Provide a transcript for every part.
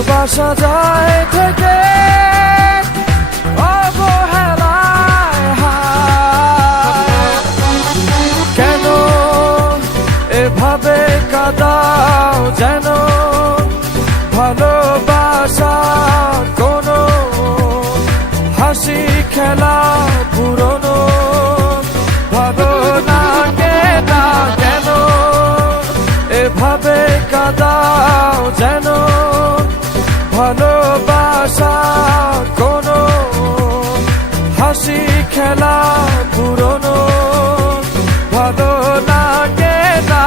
ভালোবাসা যায় থেকে অবহেলায় হায়। কেন এভাবে কাঁদাও যেন ভালোবাসা কোনো হাসি খেলা পুরনো ভালো লাগে না। কেন এভাবে কাঁদাও যেন ভালোবাসা কোনো হাসি খেলা পুরনো ভালো লাগে না।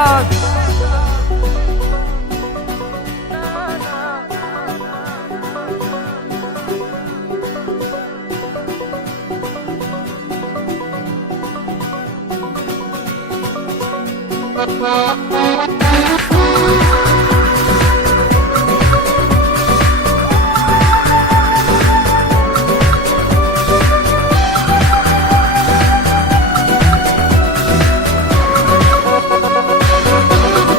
Thank you.